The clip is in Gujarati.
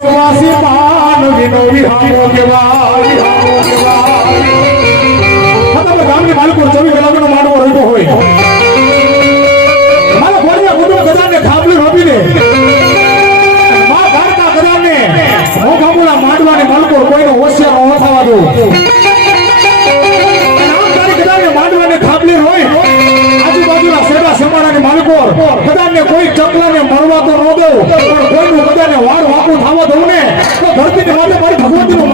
વાસી પાન વિનો વિહામો કેવાય તમે ગામની માલિકો 24 કલાકનો માંડવો રહ્યો હોય મારા ઘોડિયા ગુડો ગદાને થાંભલી રોપીને માં ભારતા ગદાને મોઘામુલા માંડવાની માલિકો કોઈનો હોશિયાર ન થવા દો નામ તારી ગદાને માંડવાની થાંભલી હોય આજુબાજુના સેડા સમાડાની માલિકો ગદાને કોઈ ચકલાને મરવા તો ન દો પણ કોઈનું ગદાને વાળ વાકું થવા દઉં ને તો ધરતીની માથે મારી ભગવતીનું